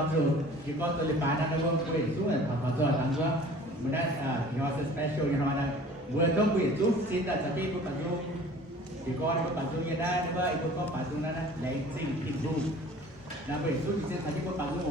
Consul, because the Lipana will quit soon and Papa Tango, but that you are special, you know, we're don't quit soon, see that the people can do because of Patu Yada, it will come Patuna, like sing in room. Now, wait, so you said, I think what Patu